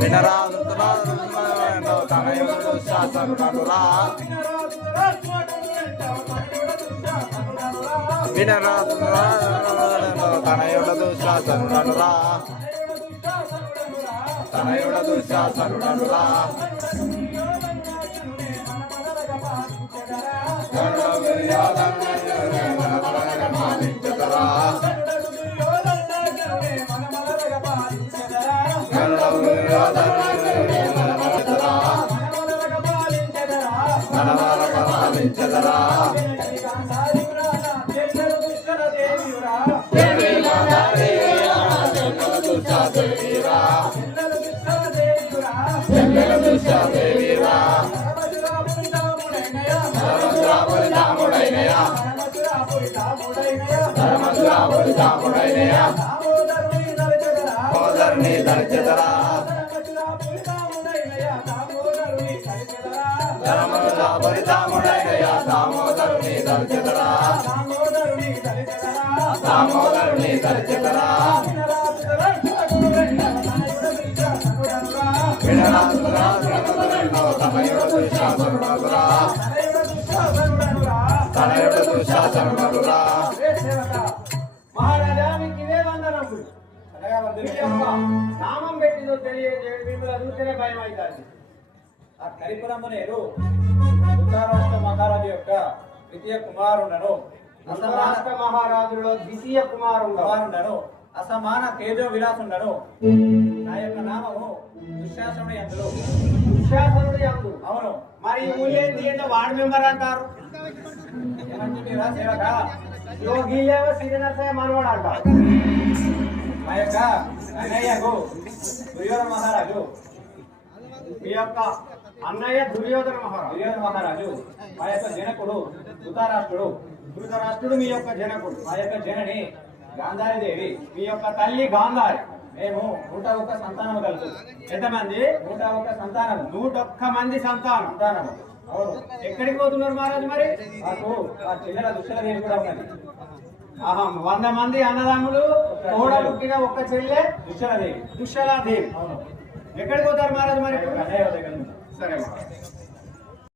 వినరాదురా తనయుడు దుశ్శాసనుడనురా వినరాదురా తనయుడు దుశ్శాసనుడనురా తనయుడు దుశ్శాసనుడనురా మహారాజానికి ఇదే వందనములు. నామం పెట్టిందో తెలియజేయడం మిమ్మల్ని చూస్తేనే భయం అవుతుంది. ఆ కరిపురమ్మనేరు ధృతరాష్ట్ర మహారాజు యొక్క ద్వితీయ కుమారుండను. ధృతరాష్ట్ర మహారాజులో ద్వితీయ కుమారుండను అసమాన తేజో విలాసుండను. నా యొక్క నామము దుశ్శాసనుడు యందు. దుశ్శాసనుడు యందు. అవును. మరి ఊళ్ళేంది ఏంటో వార్డు మెంబర్ అంటారు. యోగిలేవో శ్రీనరసయ్య మనవాడు అంటారు. మా యొక్క అన్నయ్యకు దుర్యోధన మహారాజు, మీ యొక్క అన్నయ్య దుర్యోధన మహారాజు మా యొక్క జనకుడు ధృతరాష్ట్రుడు మీ యొక్క జనకుడు. మా యొక్క జనని గాంధారీదేవి, మీ యొక్క తల్లి గాంధారి. మేము 101 సంతానము కలుగు. ఎంతమంది? 101 సంతానం. 101 మంది సంతానము. అవును. ఎక్కడికి పోతున్నారు మహారాజు? మరి మాకు ఆ చిల్లర దుశ్శలదేవి కూడా ఉన్నది. 100 మంది అన్నదమ్ములు, తోడ పుట్టిన ఒక్క చెల్లె దుశ్శలాదేవి. అవును. ఎక్కడికి పోతారు మహారాజు? మరి సరే.